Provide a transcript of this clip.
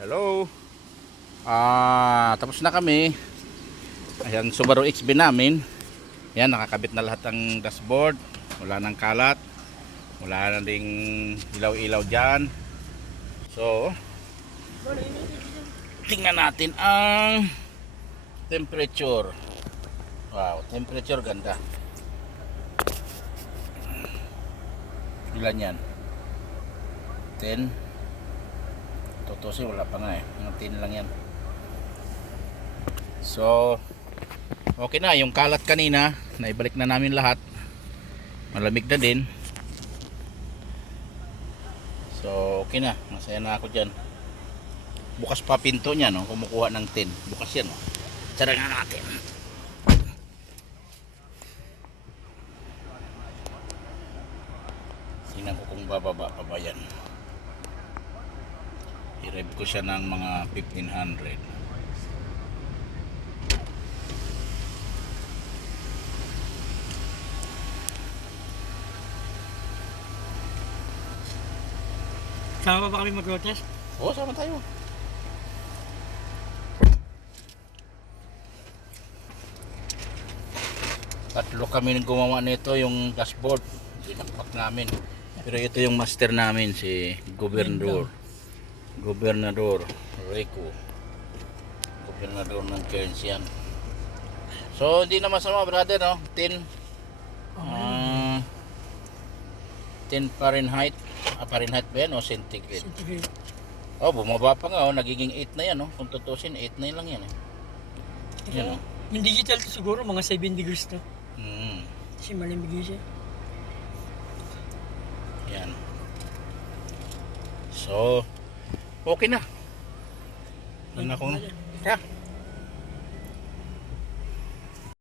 Hello. Tapos na kami. Ayan, Subaru XB namin. Ayan, nakakabit na lahat ng dashboard. Wala nang kalat. Wala na ding ilaw-ilaw dyan. So, tingnan natin ang temperature. Wow, temperature ganda. Ilan yan? 10. Tutusin, wala pa nga eh. Mga 10 lang yan. So, okay na. Yung kalat kanina, naibalik na namin lahat. Malamig na din. So, okay na. Masaya na ako dyan. Bukas pa pinto niya, no? Kumukuha ng 10. Bukas yan, no? Tara nga natin. Tingnan ko kung bababa pa ba yan. I-rev ko siya ng mga 1500. Sama ba kami mag-protest? Oo, sama tayo. Tatlo kami nang gumawa nito, yung dashboard. Dinakpak namin. Pero ito yung master namin, si Gobernador Rico. Gobernador ng Cairns yan. So, hindi na masama, brother, no? 10 Fahrenheit. Fahrenheit ba yan o centigrade? Centigrade. Oh, bumaba pa nga, oh. Nagiging 8 na yan, no? Kung tutusin, 8 na lang yan, eh. Yan, oh. Yung digital to siguro mga 7 degrees to. Kasi malamig siya. Yan. So, okay na. Yan ako. Yeah.